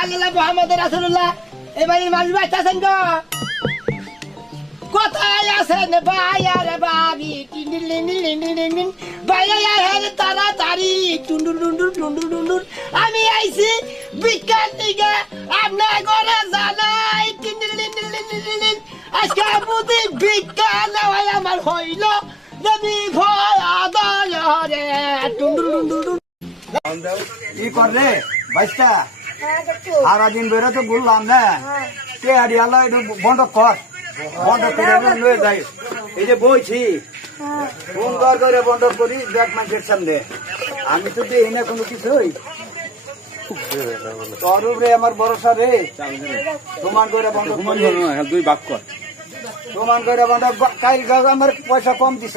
আল্লাহ মুহাম্মদ রাসূলুল্লাহ এই বাড়ির মানুষ বাঁচতেছেন তো কোথায় আছেন ভাইয়া রে ভাবি টিন ভাইয়া হের তাড়াতাড়ি টুন্ডুর টুন্ডুর টুন্ডুর টুন্ডুর আমি আইছি বিজ্ঞান দিকে আপনার ঘরে জানাই টিন আজকে বুঝি বিজ্ঞান ভাই আমার হইল দেবী ভয় আদায় রে টুন্ডুর টুন্ডুর কি করলে বাইশটা সারাদিন বেরো তো বললাম না কে আড়িয়ালো একটু বন্ধ কর বন্ধ করে লয়ে যাই এই যে বইছি সুন্দর করে বন্ধ করি দেখ মানুষের সামনে আমি তো দেখি না কোনো কিছুই তোর উপরে আমার ভরসা রে সমান করে বন্ধ করি দুই বাক কর সমান করে বন্ধ কাল আমার পয়সা কম দিস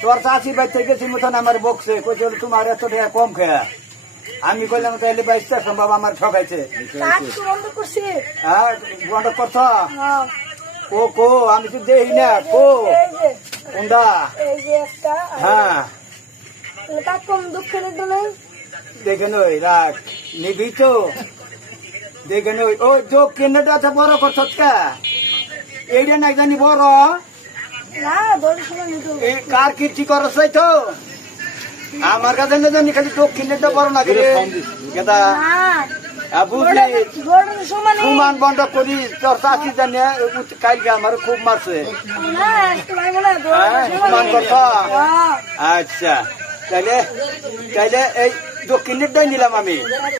তোর চাষি বাইতে গেছি মতন আমার বকছে কইছে তোমার এত টাকা কম খেয়া আমি কইলাম তাহলে বাইশটা সম্ভব আমার ঠকাইছে হ্যাঁ বন্ধ করছ ও কো আমি তো দেখি না কো কোনটা হ্যাঁ দেখে নই রাখ নিবি তো দেখে নই ও যো কেনাটা আছে বড় করছ কা এইটা না জানি বড় এই কার কীর্তি করছ তো আমার কাছে না জানি খালি তো কিনেটা বড় না রে কেদা বুঝলি সমান বন্ধ করি তোর চাষি জানে কালকে আমার খুব মারছে সমান করছ আচ্ছা তাইলে এই দক্ষিণেরটাই নিলাম আমি